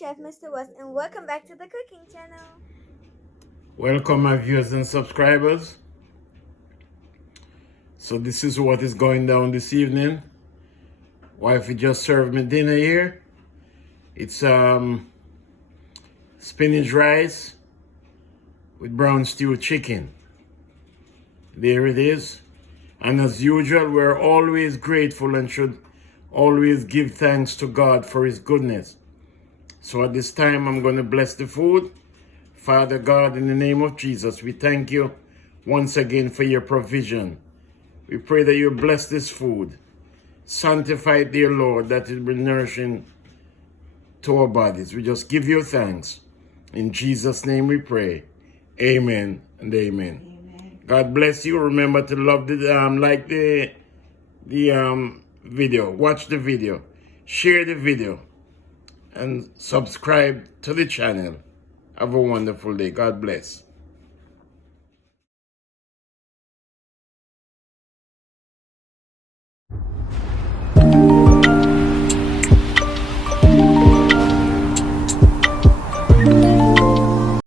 your chef, Mr. West, and welcome back to the cooking channel. Welcome my viewers and subscribers. So this is what is going down this evening. Wifey just served me dinner here. It's spinach rice with brown stew chicken. There it is. And as usual, we're always grateful and should always give thanks to God for his goodness. So at this time, I'm going to bless the food. Father God, in the name of Jesus, we thank you once again for your provision. We pray that you bless this food. Sanctify it, dear Lord, that it be nourishing to our bodies. We just give you thanks. In Jesus' name we pray. Amen and amen. Amen. God bless you. Remember to love like the video. Watch the video. Share the video. And subscribe to the channel. Have a wonderful day. God bless.